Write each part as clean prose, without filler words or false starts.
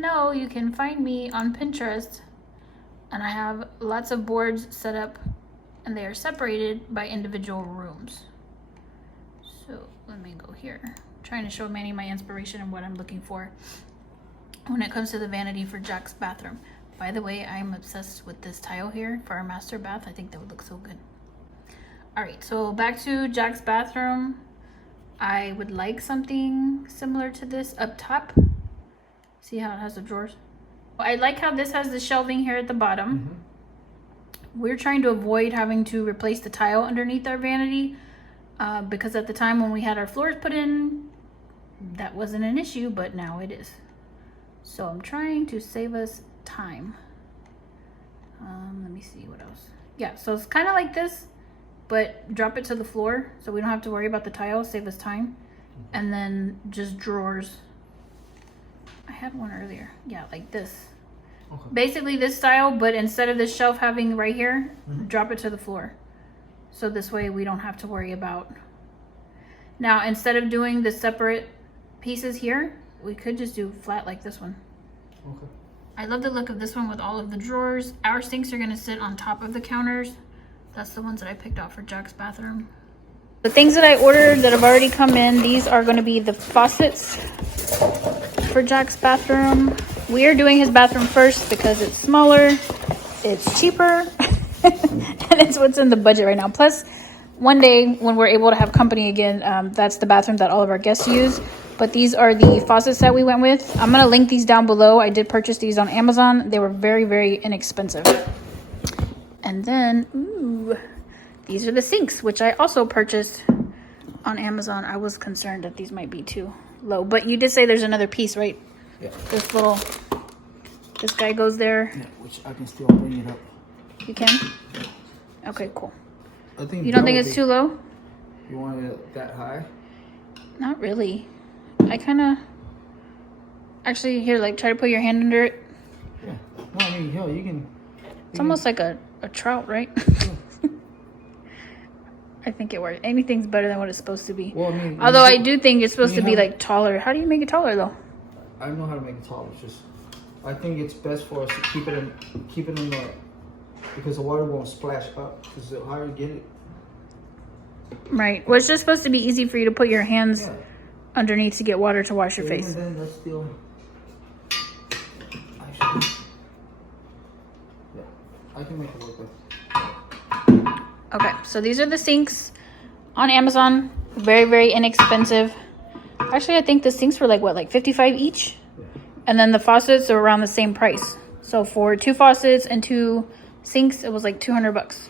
didn't know, you can find me on Pinterest, and I have lots of boards set up, and they are separated by individual rooms. So let me go here. I'm trying to show Manny my inspiration and what I'm looking for when it comes to the vanity for Jack's bathroom. By the way, I'm obsessed with this tile here for our master bath. I think that would look so good. All right, so back to Jack's bathroom. I would like something similar to this up top. See how it has the drawers? I like how this has the shelving here at the bottom. We're trying to avoid having to replace the tile underneath our vanity because at the time when we had our floors put in, that wasn't an issue, but now it is. So I'm trying to save us time. Let me see what else. Yeah, so it's kind of like this, but drop it to the floor so we don't have to worry about the tile, save us time. And then just drawers. I had one earlier. Yeah, like this. Okay. Basically this style, but instead of this shelf having right here, drop it to the floor. So this way we don't have to worry about. Now, instead of doing the separate pieces here, we could just do flat like this one. Okay. I love the look of this one with all of the drawers. Our sinks are gonna sit on top of the counters. That's the ones that I picked out for Jack's bathroom. The things that I ordered that have already come in, these are gonna be the faucets for Jack's bathroom. We are doing his bathroom first because it's smaller, it's cheaper, and it's what's in the budget right now. Plus, one day when we're able to have company again, that's the bathroom that all of our guests use. But these are the faucets that we went with. I'm gonna link these down below. I did purchase these on Amazon. They were very, very inexpensive. And then, ooh, these are the sinks, which I also purchased on Amazon. I was concerned that these might be too low, but you did say there's another piece, right? Yeah. This guy goes there. Yeah, which I can still bring it up. You can? Okay, cool. I think you don't think it's too low? You want it that high? Not really. I kind of... Actually, here, like, try to put your hand under it. Yeah. No, I mean, hell, you can... It's almost like a trout, right? I think it works. Anything's better than what it's supposed to be. Well, I mean, although I do think it's supposed to be like taller. How do you make it taller though? I don't know how to make it taller. It's just, I think it's best for us to keep it in the, because the water won't splash up. Because the higher you get it. Right. Well, it's just supposed to be easy for you to put your hands underneath to get water to wash your face. And then that's still. Actually, yeah, I can make it work with. Okay, so these are the sinks on Amazon. Very, very inexpensive. Actually, I think the sinks were like, what, like 55 each? Yeah. And then the faucets are around the same price. So for 2 faucets and 2 sinks, it was like 200 bucks.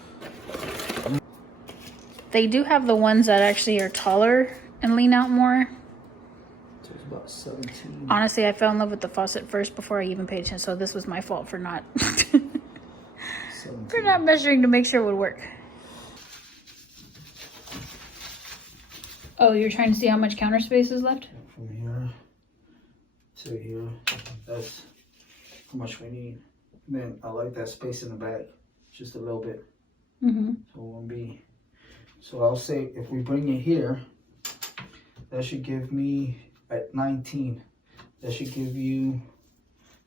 They do have the ones that actually are taller and lean out more. So it's about 17. Honestly, I fell in love with the faucet first before I even paid attention. So this was my fault for not, for not measuring to make sure it would work. Oh, you're trying to see how much counter space is left? From here to here, that's how much we need. And then I like that space in the back, just a little bit. So it won't be. So I'll say if we bring it here, that should give me at 19. That should give you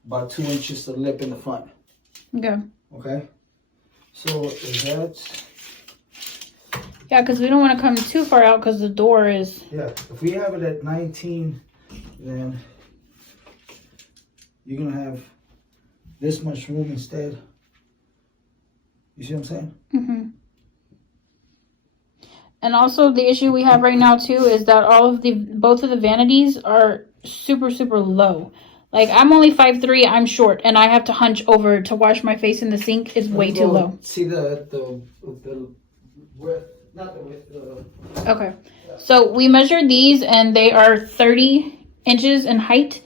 about 2 inches of lip in the front. Okay. Okay. So if that's. Yeah, because we don't want to come too far out because the door is... Yeah, if we have it at 19, then you're going to have this much room instead. You see what I'm saying? And also the issue we have right now too is that both of the vanities are super, super low. Like I'm only 5'3", I'm short, and I have to hunch over to wash my face in the sink. It's way too low. See the width. Not the width. Okay, so we measured these and they are 30 inches in height,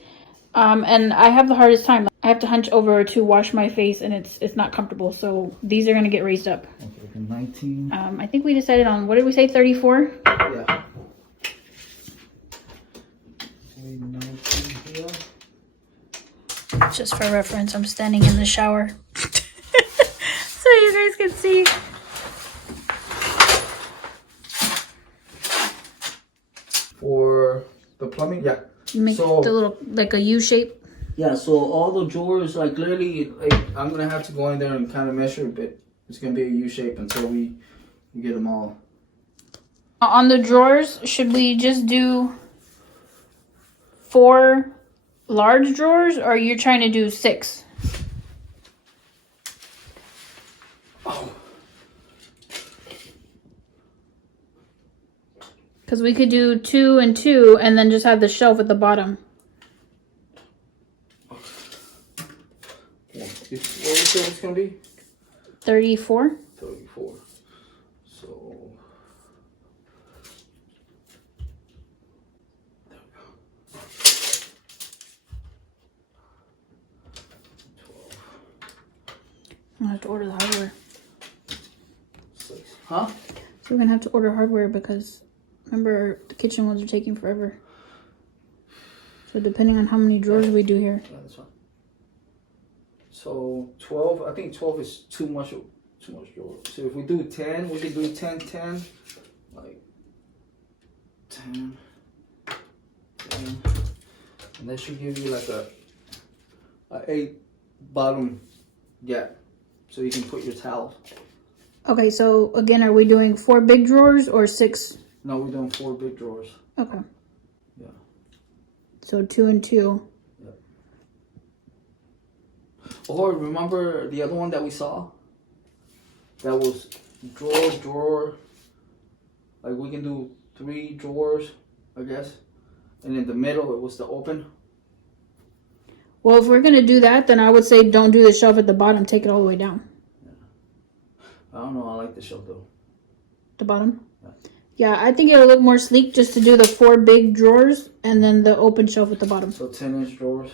and I have the hardest time. I have to hunch over to wash my face, and it's not comfortable. So these are gonna get raised up. Okay, 19. I think we decided on, what did we say, 34? Yeah. 19 here. Just for reference, I'm standing in the shower, so you guys can see. For the plumbing, yeah. You make the little, like a U shape. Yeah, so all the drawers, like literally, like I'm gonna have to go in there and kind of measure, but it's gonna be a U shape until we get them all. On the drawers, should we just do 4 large drawers, or are you trying to do 6? Oh. Because we could do 2 and 2, and then just have the shelf at the bottom. Yeah. What was it's gonna be? 34. 34. So there we go. 12. I'm gonna have to order the hardware. 6. Huh? So we're gonna have to order hardware because remember the kitchen ones are taking forever. So depending on how many drawers we do here. Yeah, that's fine. So 12, I think 12 is too much drawers. So if we do 10, we can do 10, 10, like 10, 10. And that should give you like a 8 bottom gap, so you can put your towels. Okay, so again, are we doing 4 big drawers or 6? No, we're doing 4 big drawers. Okay. Yeah. So 2 and 2. Yeah. Or remember the other one that we saw? That was drawer. Like we can do 3 drawers, I guess. And in the middle, it was the open. Well, if we're gonna do that, then I would say don't do the shelf at the bottom. Take it all the way down. Yeah. I don't know. I like the shelf though. The bottom? Yeah. Yeah, I think it'll look more sleek just to do the 4 big drawers and then the open shelf at the bottom. So 10-inch drawers.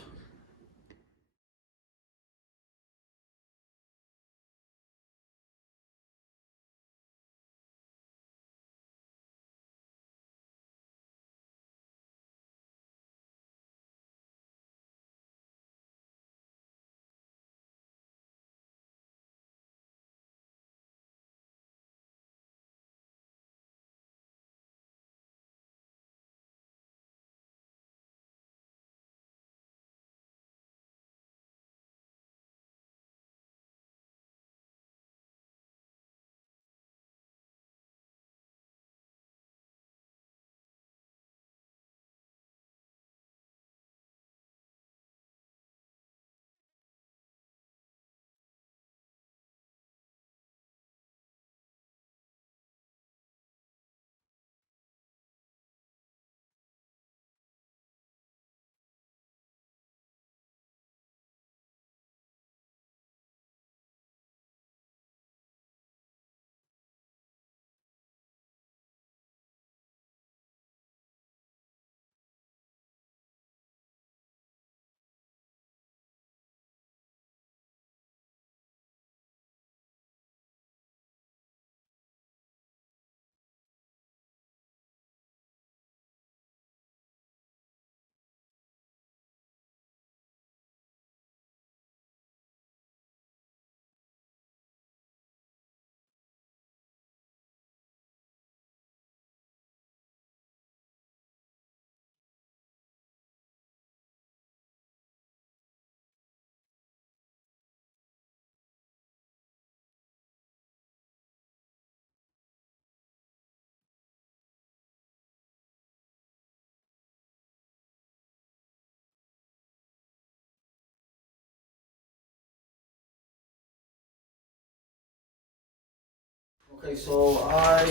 Okay, so I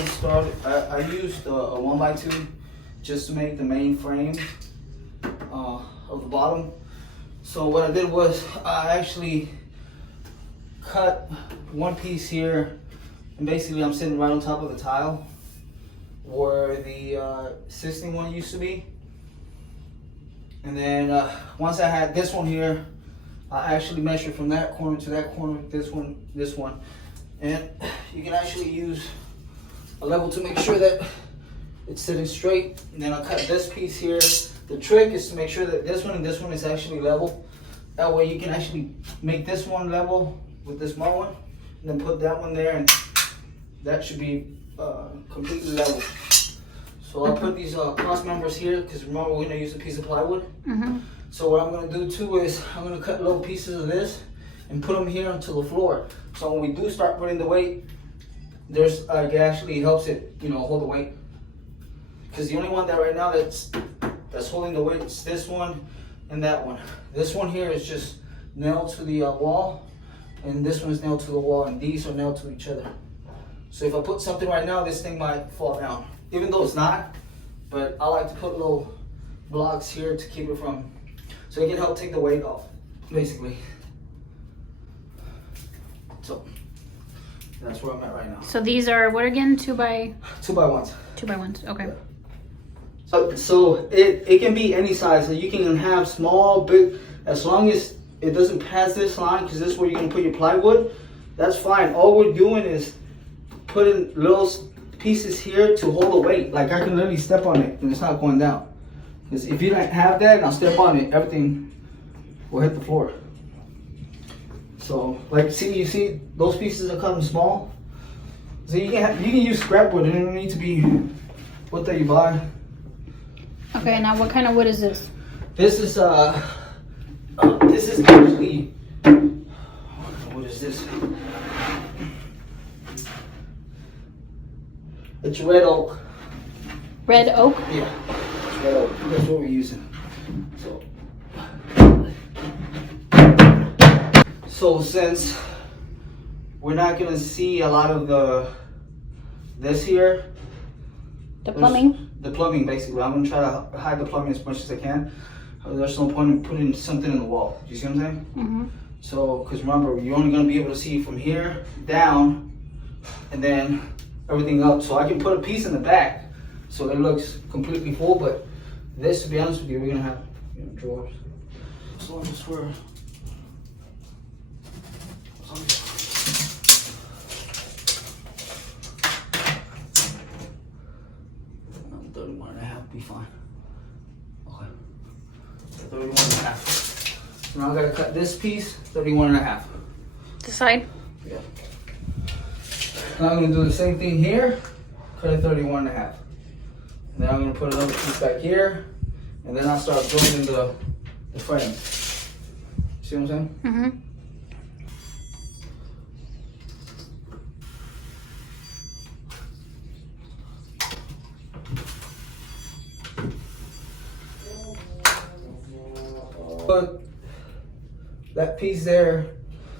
used a 1x2 just to make the main frame of the bottom. So what I did was I actually cut one piece here, and basically I'm sitting right on top of the tile where the existing one used to be. And then once I had this one here, I actually measured from that corner to that corner, this one. And you can actually use a level to make sure that it's sitting straight. And then I cut this piece here. The trick is to make sure that this one and this one is actually level. That way you can actually make this one level with this small one, and then put that one there, and that should be completely level. So I'll put these cross members here, because remember we're gonna use a piece of plywood. So what I'm gonna do too is I'm gonna cut little pieces of this and put them here onto the floor. So when we do start putting the weight, there's it actually helps it, you know, hold the weight. Because the only one that right now that's holding the weight is this one and that one. This one here is just nailed to the wall, and this one is nailed to the wall, and these are nailed to each other. So if I put something right now, this thing might fall down, even though it's not. But I like to put little blocks here to keep it from, so it can help take the weight off, basically. So that's where I'm at right now. So these are what again? 2x1s. 2x1s. Okay. Yeah. So it can be any size. So you can have small, big, as long as it doesn't pass this line, because this is where you're gonna put your plywood. That's fine. All we're doing is putting little pieces here to hold the weight. Like I can literally step on it and it's not going down. Because if you don't have that and I'll step on it, everything will hit the floor. So like you see those pieces are kind of small. So you can use scrap wood. It doesn't need to be wood that you buy. Okay, now what kind of wood is this? This is actually, what is this? It's red oak. Red oak? Yeah, it's red oak. That's what we're using. So since we're not gonna see a lot of this here, The plumbing? The plumbing, basically. I'm gonna try to hide the plumbing as much as I can. There's no point in putting something in the wall. Do you see what I'm saying? Mm-hmm. So, because remember, you're only gonna be able to see from here down, and then everything up. So I can put a piece in the back, so it looks completely full. But this, to be honest with you, we're gonna have drawers. So I just wear. 31 and a half, be fine. Okay. 31 and a half. So now I gotta cut this piece, 31 and a half. This side? Yeah. Now I'm gonna do the same thing here, cut it 31 and a half. And then I'm gonna put another piece back here, and then I'll start building the frame. See what I'm saying? Mm-hmm. Put that piece there.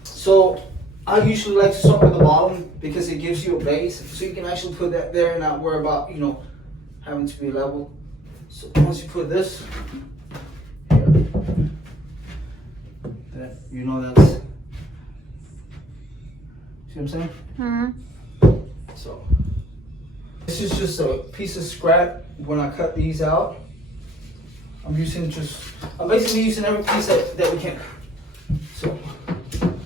So I usually like to start with the bottom because it gives you a base, so you can actually put that there and not worry about, you know, having to be level. So once you put this here, that, you know, that's, see what I'm saying? Mm-hmm. So this is just a piece of scrap. When I cut these out, I'm basically using every piece that we can. So, and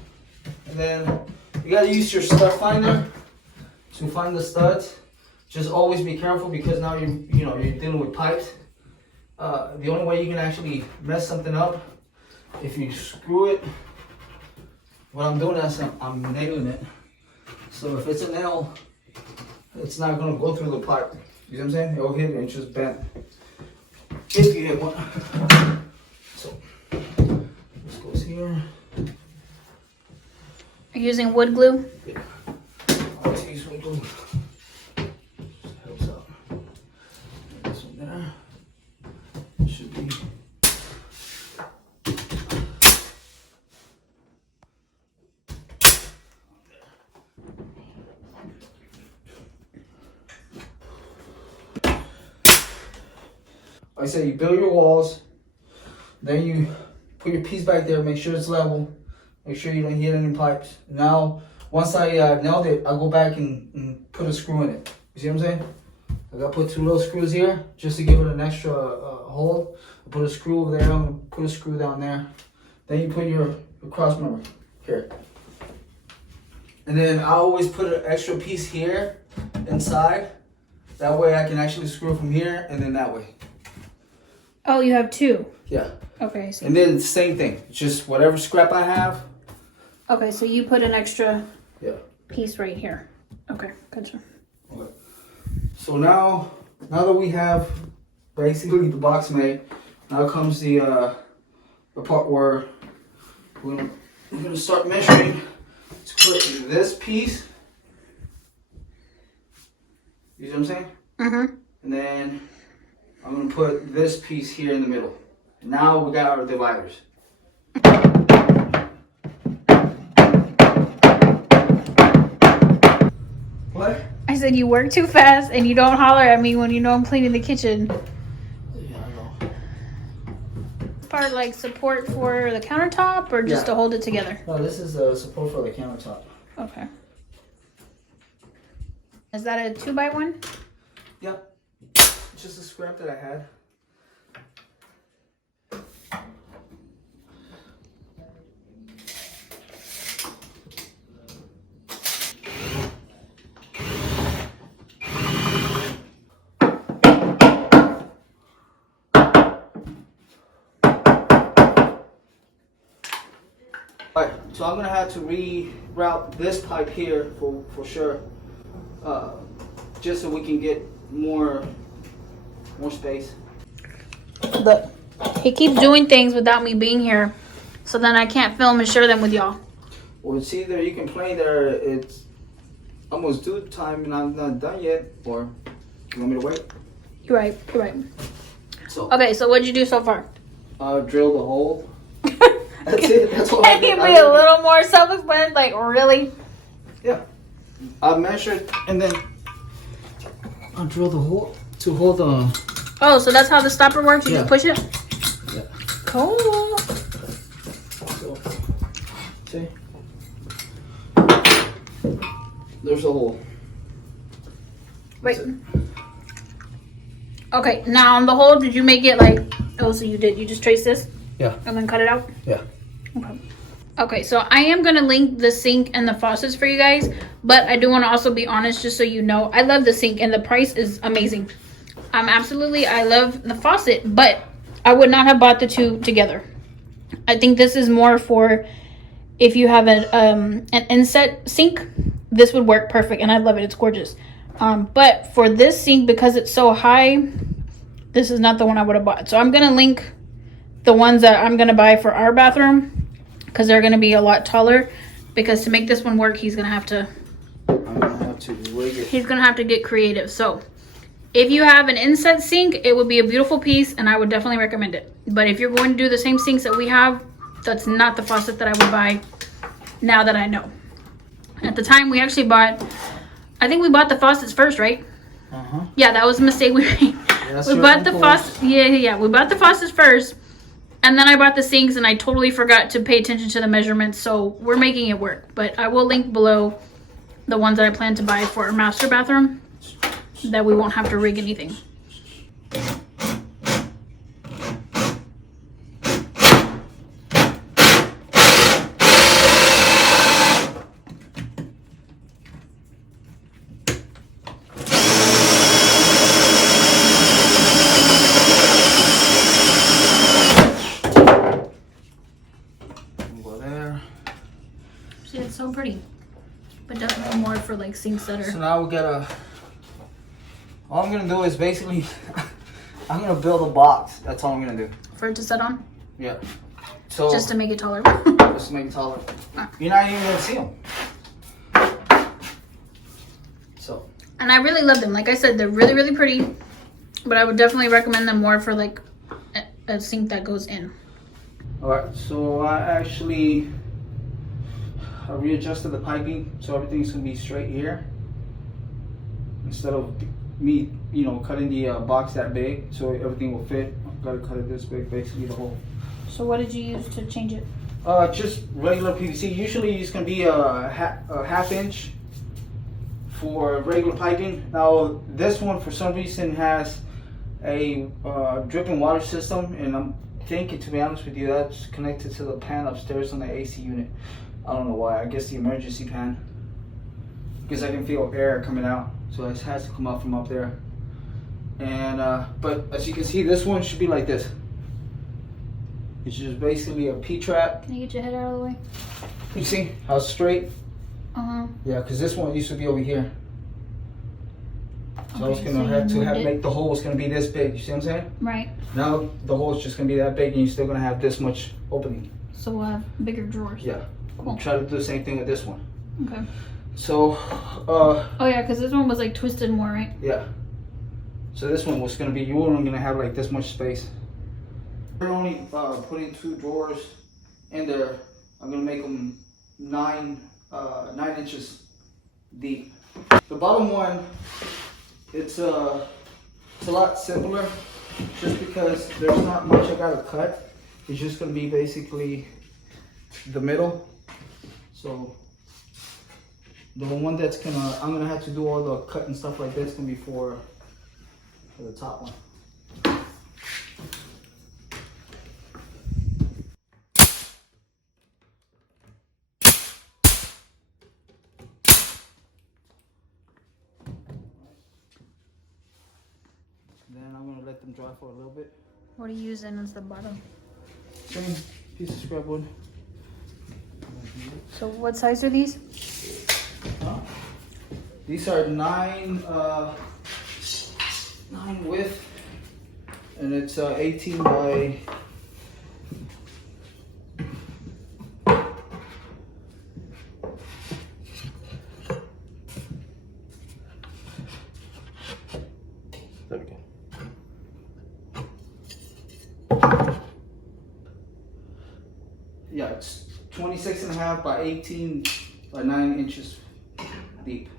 then you gotta use your stud finder to find the studs. Just always be careful because now you're dealing with pipes. The only way you can actually mess something up if you screw it. What I'm doing is I'm nailing it. So if it's a nail, it's not gonna go through the pipe. You know what I'm saying? It'll hit it and just bend. If you hit one. So this goes here. Are you using wood glue? Yeah. I always use wood glue. Just helps out. This one there. Should be. Like I said, you build your walls, then you put your piece back there, make sure it's level, make sure you don't hit any pipes. Now, once I nailed it, I go back and put a screw in it. You see what I'm saying? I gotta put 2 little screws here just to give it an extra hold. I put a screw over there, I'm gonna put a screw down there. Then you put your cross member here. And then I always put an extra piece here inside. That way I can actually screw from here and then that way. Oh, you have 2. Yeah. Okay, I see. And then same thing, just whatever scrap I have. Okay, so you put an extra piece right here. Okay, gotcha. Okay. So now that we have basically the box made, now comes the the part where we're gonna start measuring to put this piece. You see what I'm saying? Mm-hmm. And then I'm gonna put this piece here in the middle. And now we got our dividers. What? I said you work too fast and you don't holler at me when you know I'm cleaning the kitchen. Yeah, I know. Part like support for the countertop or just to hold it together? No, this is the support for the countertop. Okay. Is that a 2x1? Yep. It's just a scrap that I had. Alright, so I'm gonna have to reroute this pipe here for sure, just so we can get more space. Look, he keeps doing things without me being here, so then I can't film and share them with y'all. Well, it's either you can play there, it's almost due time and I'm not done yet, or you want me to wait? You're right. You're right. So, Okay, so what'd you do so far? drill the hole. That's it. That's all I Can you did. be a little more self-explanatory? Like, really? Yeah. I measured and then I'll drill the hole to hold the. Oh, so that's how the stopper works? You just push it? Yeah. Cool. So, see? There's a hole. Wait. Okay, now on the hole, did you make it like, oh, so you did, you just trace this? Yeah. And then cut it out? Yeah. Okay. Okay, so I am going to link the sink and the faucets for you guys, but I do want to also be honest, just so you know, I love the sink and the price is amazing. I love the faucet, but I would not have bought the two together. I think this is more for if you have an inset sink, this would work perfect, and I love it. It's gorgeous. But for this sink, because it's so high, this is not the one I would have bought. So I'm going to link the ones that I'm going to buy for our bathroom, because they're going to be a lot taller, because to make this one work, he's going to have to rig it. He's going to have to get creative. So if you have an inset sink, it would be a beautiful piece, and I would definitely recommend it. But if you're going to do the same sinks that we have, that's not the faucet that I would buy now that I know. At the time, we actually bought, I think we bought the faucets first, right? Uh-huh. Yeah, that was a mistake we made. Yes, We bought the faucets. Yeah. We bought the faucets first, and then I bought the sinks, and I totally forgot to pay attention to the measurements. So we're making it work. But I will link below the ones that I plan to buy for our master bathroom, that we won't have to rig anything. Go there. See, it's so pretty. But definitely more for like sinks that So are... now we gotta. All I'm gonna do is basically, I'm gonna build a box. That's all I'm gonna do. For it to set on? Yeah. So Just to make it taller. just to make it taller. You're not even gonna see them. So. And I really love them. Like I said, they're really, really pretty. But I would definitely recommend them more for like a sink that goes in. Alright, so I readjusted the piping so everything's gonna be straight here. Instead of me, cutting the box that big so everything will fit. I've got to cut it this big, basically the whole. So what did you use to change it? Just regular PVC. Usually it's gonna be a half inch for regular piping. Now this one for some reason has a dripping water system, and I'm thinking, to be honest with you, that's connected to the pan upstairs on the AC unit. I don't know why. I guess the emergency pan, because I can feel air coming out, so it has to come up from up there. And but as you can see, this one should be like this. It's just basically a P-trap. Can you get your head out of the way? You see how it's straight? Uh-huh. Yeah, because this one used to be over here. So I was gonna have to make the holes gonna be this big. You see what I'm saying? Right. Now the hole's just gonna be that big, and you're still gonna have this much opening. So we'll have bigger drawers. Yeah. Cool. I'll try to do the same thing with this one. Okay. So, oh yeah, because this one was like twisted more, right? Yeah. So this one was gonna be, you're only gonna have like this much space. We're only putting 2 drawers in there. I'm gonna make them 9 inches deep. The bottom one, it's a lot simpler, just because there's not much I gotta cut. It's just gonna be basically the middle. So the one that's I'm gonna have to do all the cut and stuff like this gonna be for the top one. Then I'm gonna let them dry for a little bit. What are you using as the bottom? Same piece of scrap wood. So what size are these? These are 9 width, and it's 18 by. There we go. Yeah, it's 26.5 by 18 by 9 inches deep.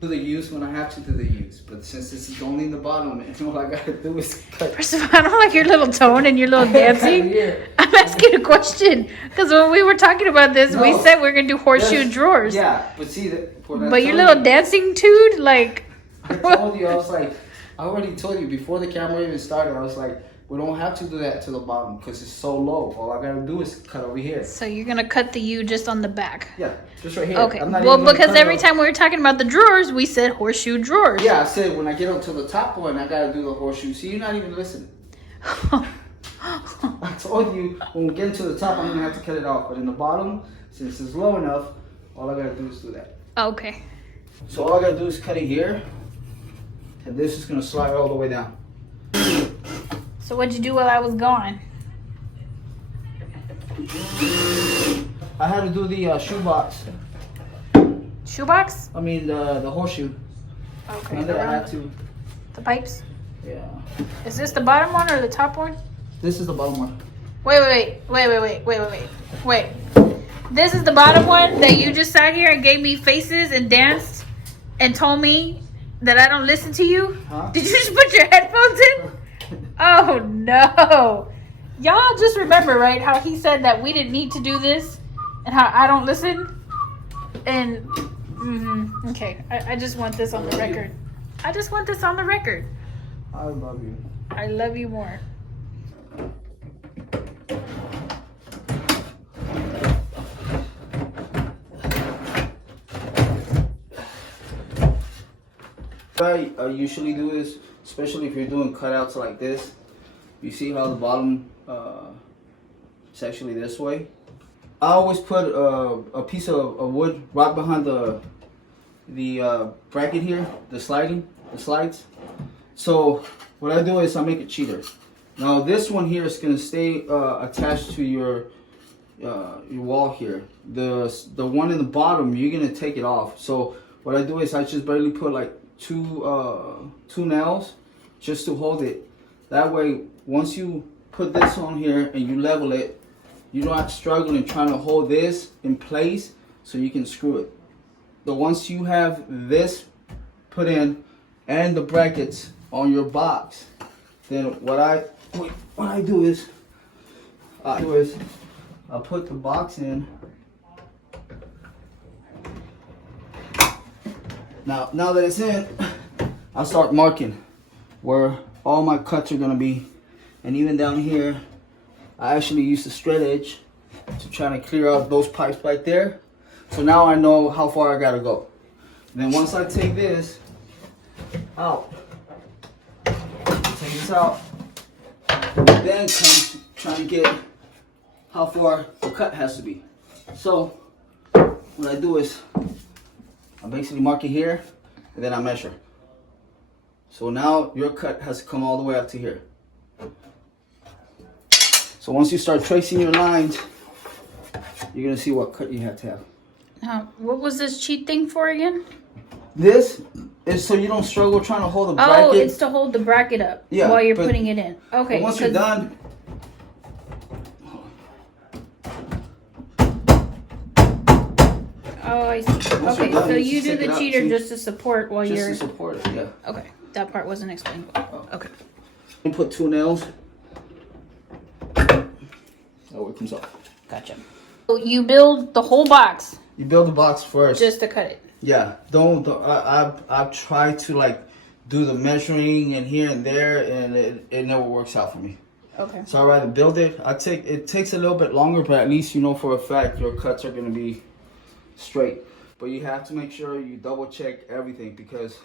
Do the use when I have to do the use, but since this is only in the bottom, and all I gotta do is cut. First of all, I don't like your little tone and your little dancing. Yeah. I'm asking a question because when we were talking about this, we said we are gonna do horseshoe drawers. Yeah, but see that. But your little dancing dude, like. I told you, I was like, I already told you before the camera even started. I was like, we don't have to do that to the bottom because it's so low. All I gotta do is cut over here. So you're gonna cut the U just on the back. Yeah, just right here. Okay. Well, because every time we were talking about the drawers, we said horseshoe drawers. Yeah, I said when I get up to the top one, I gotta do the horseshoe. See, you're not even listening. I told you when we get into the top, I'm gonna have to cut it off. But in the bottom, since it's low enough, all I gotta do is do that. Okay. So all I gotta do is cut it here, and this is gonna slide all the way down. So what'd you do while I was gone? I had to do the shoebox. Shoebox? I mean the horseshoe. Okay. And then I had to. The pipes? Yeah. Is this the bottom one or the top one? This is the bottom one. Wait. This is the bottom one that you just sat here and gave me faces and danced and told me that I don't listen to you? Huh? Did you just put your headphones in? Oh no. Y'all just remember, right, how he said that we didn't need to do this and how I don't listen? And, okay, I just want this on the record. I just want this on the record. I love you. I love you more. What I usually do is, especially if you're doing cutouts like this, you see how the bottom is actually this way. I always put a piece of wood right behind the bracket here, the slides. So what I do is I make it cheater. Now this one here is gonna stay attached to your wall here. The one in the bottom, you're gonna take it off. So what I do is I just barely put like two nails just to hold it. That way, once you put this on here and you level it, you're not struggling trying to hold this in place so you can screw it. So once you have this put in and the brackets on your box, then what I do is I put the box in. Now that it's in, I'll start marking where all my cuts are gonna be, and even down here, I actually use the straight edge to try to clear out those pipes right there. So now I know how far I gotta go. And then once I take this out, then come trying to get how far the cut has to be. So what I do is I basically mark it here, and then I measure. So now your cut has to come all the way up to here. So once you start tracing your lines, you're gonna see what cut you have to have. Now, what was this cheat thing for again? This is so you don't struggle trying to hold the bracket. Oh, it's to hold the bracket up while you're putting it in. Okay. But once you're done. Oh, I see. Okay, so you do the cheater just to support while you're... Just to support it, yeah. Okay, that part wasn't explained. Okay. You put 2 nails. That way it comes off. Gotcha. So you build the whole box. You build the box first. Just to cut it. Yeah. I've tried to like do the measuring and here and there, and it never works out for me. Okay. So I'd rather build it. It takes a little bit longer, but at least you know for a fact your cuts are gonna be straight. But you have to make sure you double check everything, because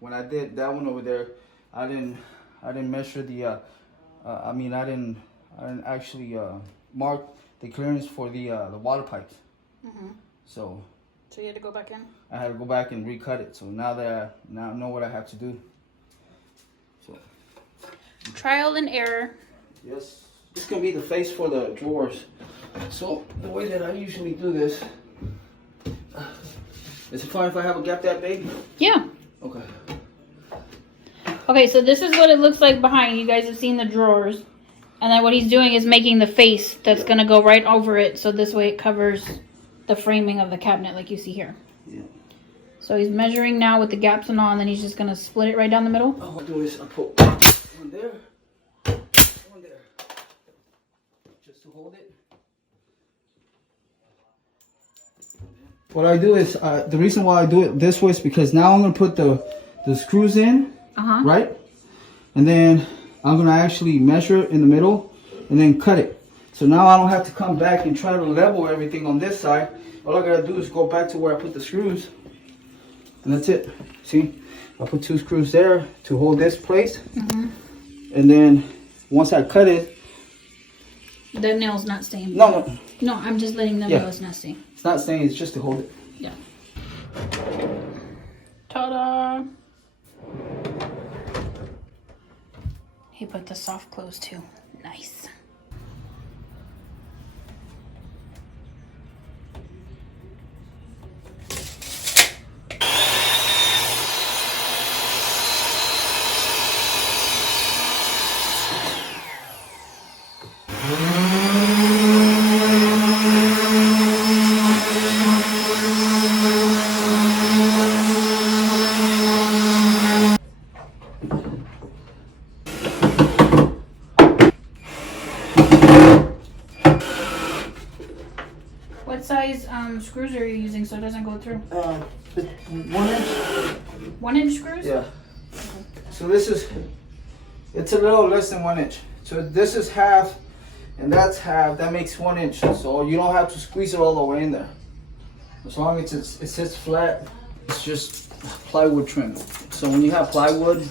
when I did that one over there, I didn't measure the I didn't actually mark the clearance for the water pipes. So you had to go back in? I had to go back and recut it. So now that I know what I have to do. So trial and error. Yes. This is gonna be the face for the drawers. So the way that I usually do this, is it fine if I have a gap that big? Yeah. Okay. Okay, so this is what it looks like behind. You guys have seen the drawers. And then what he's doing is making the face that's going to go right over it. So this way it covers the framing of the cabinet like you see here. Yeah. So he's measuring now with the gaps and all. And then he's just going to split it right down the middle. Oh, what I do is I put one there, one there. Just to hold it. What I do is, the reason why I do it this way is because now I'm going to put the screws in, right? And then I'm going to actually measure in the middle and then cut it. So now I don't have to come back and try to level everything on this side. All I got to do is go back to where I put the screws. And that's it. See? I put 2 screws there to hold this place. And then once I cut it. The nail's not staying. No. No, I'm just letting them know it's not staying. It's not staying, it's just to hold it. Yeah. Ta-da! He put the soft close too. Nice. What size screws are you using so it doesn't go through? 1 inch. 1 inch screws? Yeah. So this is, it's a little less than 1 inch. So this is half and that's half. That makes 1 inch. So you don't have to squeeze it all the way in there. As long as it sits flat, it's just plywood trim. So when you have plywood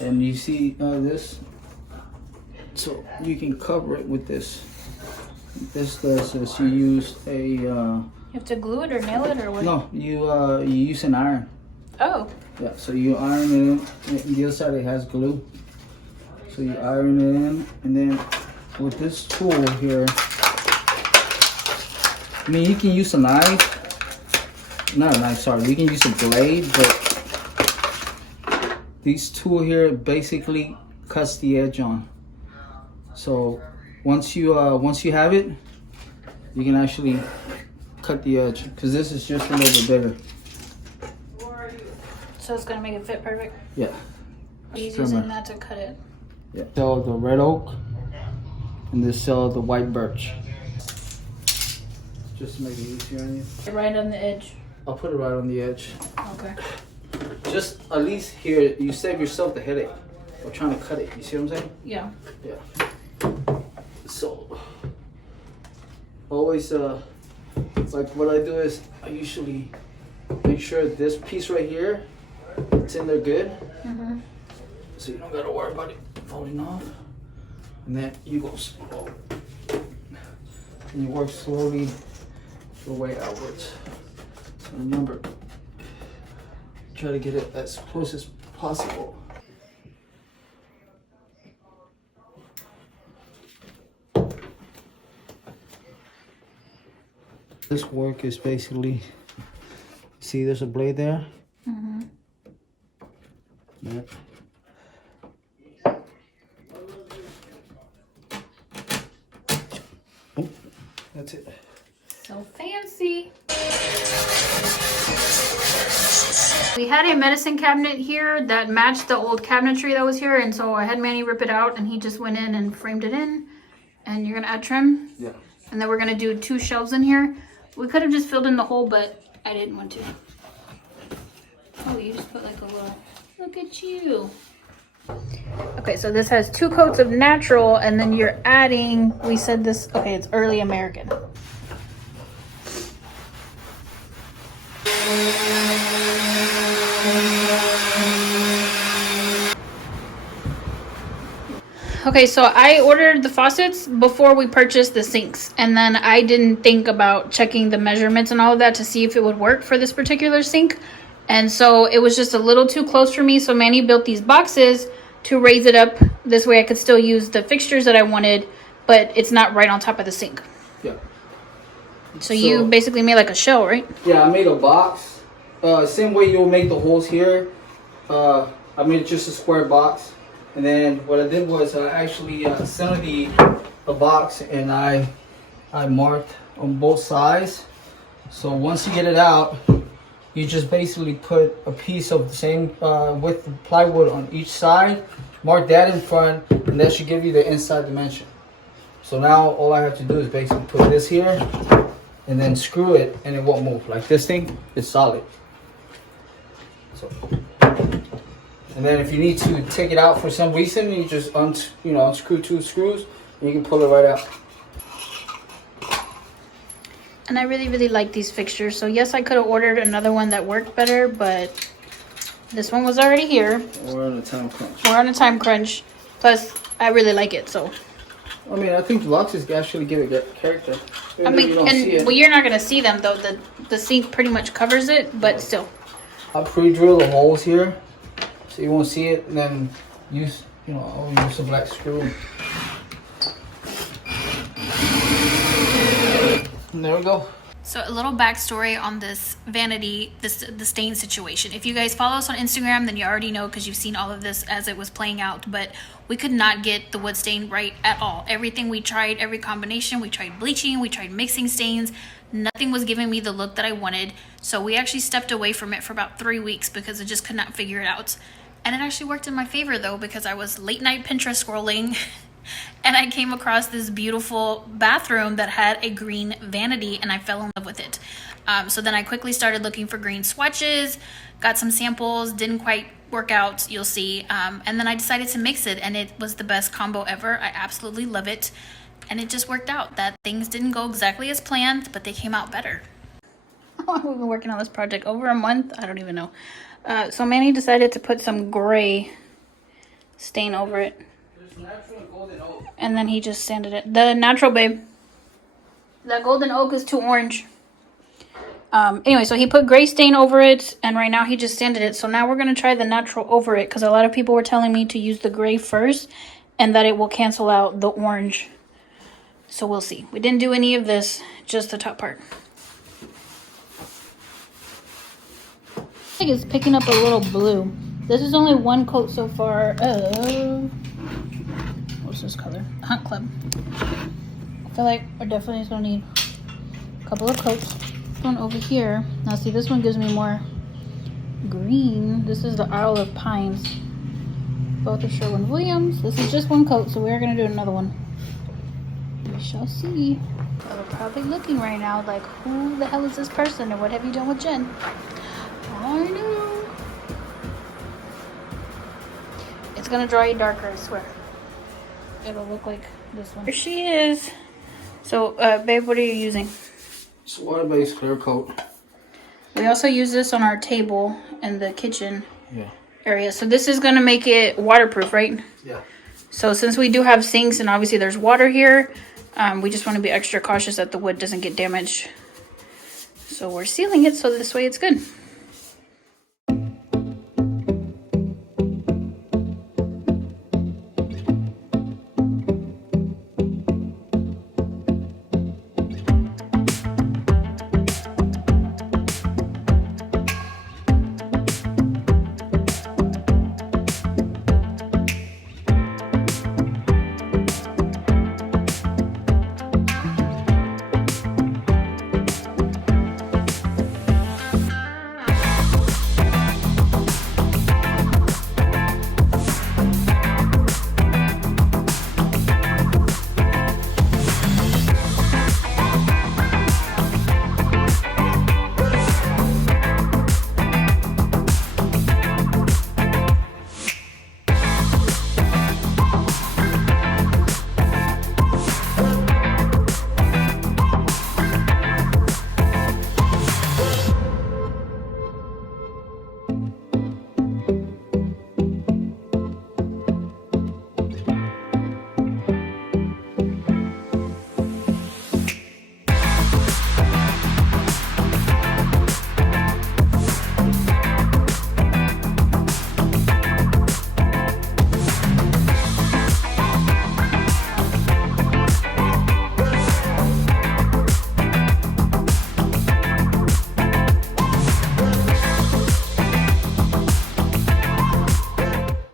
and you see this, so you can cover it with this. This does is you use a. You have to glue it or nail it or what? No, you use an iron. Oh. Yeah, so you iron it in. And the other side it has glue. So you iron it in, and then with this tool here, I mean you can use a knife. Not a knife, sorry. You can use a blade, but these tool here basically cuts the edge on. So once you have it, you can actually cut the edge, because this is just a little bit bigger. So it's gonna make it fit perfect? Yeah. He's using that to cut it. Yeah. Sell the red oak and this sell the white birch. Just to make it easier on you. Right on the edge. I'll put it right on the edge. Okay. Just at least here, you save yourself the headache of trying to cut it. You see what I'm saying? Yeah. Yeah. So always like what I do is I usually make sure this piece right here, it's in there good. So you don't gotta worry about it falling off. And then you go slow. And you work slowly your way outwards. So remember, try to get it as close as possible. This work is basically, see there's a blade there? Mm-hmm. Yeah. Oh, that's it. So fancy. We had a medicine cabinet here that matched the old cabinetry that was here, and so I had Manny rip it out, and he just went in and framed it in. And you're gonna add trim? Yeah. And then we're gonna do 2 shelves in here. We could have just filled in the hole, but I didn't want to. Oh, you just put like a little, look at you. Okay, so this has 2 coats of natural, and then you're adding, we said this, okay, it's early American. Okay, so I ordered the faucets before we purchased the sinks, and then I didn't think about checking the measurements and all of that to see if it would work for this particular sink. And so it was just a little too close for me, so Manny built these boxes to raise it up. This way I could still use the fixtures that I wanted, but it's not right on top of the sink. Yeah. So you basically made like a shell, right? Yeah, I made a box. Same way you'll make the holes here. I made just a square box. And then what I did was I actually centered the box, and I marked on both sides. So once you get it out, you just basically put a piece of the same width of plywood on each side. Mark that in front, and that should give you the inside dimension. So now all I have to do is basically put this here, and then screw it, and it won't move. Like this thing is solid. So. And then if you need to take it out for some reason, you just unscrew 2 screws, and you can pull it right out. And I really, really like these fixtures. So yes, I could have ordered another one that worked better, but this one was already here. We're on a time crunch. We're on a time crunch. Plus, I really like it, so. I mean, I think the boxes actually give it character. I mean, well, you're not gonna see them though. The sink pretty much covers it, but still. I'll pre-drill the holes here, so you won't see it, and then I'll use a black screw. And there we go. So a little backstory on this Vanity, the stain situation. If you guys follow us on Instagram, then you already know because you've seen all of this as it was playing out. But we could not get the wood stain right at all. Everything we tried, every combination, we tried bleaching, we tried mixing stains. Nothing was giving me the look that I wanted. So we actually stepped away from it for about 3 weeks because I just could not figure it out. And it actually worked in my favor though, because I was late night Pinterest scrolling and I came across this beautiful bathroom that had a green vanity, and I fell in love with it. So then I quickly started looking for green swatches, got some samples, didn't quite work out, you'll see. And then I decided to mix it, and it was the best combo ever. I absolutely love it. And it just worked out that things didn't go exactly as planned, but they came out better. We've been working on this project over a month. I don't even know. So Manny decided to put some gray stain over it. Natural and golden oak. And then he just sanded it. The natural, babe. The golden oak is too orange. Anyway, so he put gray stain over it, and right now he just sanded it. So now we're going to try the natural over it, because a lot of people were telling me to use the gray first and that it will cancel out the orange. So we'll see. We didn't do any of this, just the top part. I think it's picking up a little blue. This is only 1 coat so far. What's this color? Hunt Club. I feel like we're definitely going to need a couple of coats. This one over here. Now see, this one gives me more green. This is the Isle of Pines. Both are Sherwin-Williams. This is just 1 coat, so we're going to do another one. We shall see. So we're probably looking right now like, who the hell is this person, or what have you done with Jen? I know. It's going to draw you darker, I swear. It'll look like this one. Here she is. So, babe, what are you using? It's water-based clear coat. We also use this on our table in the kitchen area. So this is going to make it waterproof, right? Yeah. So since we do have sinks and obviously there's water here, we just want to be extra cautious that the wood doesn't get damaged. So we're sealing it so this way it's good.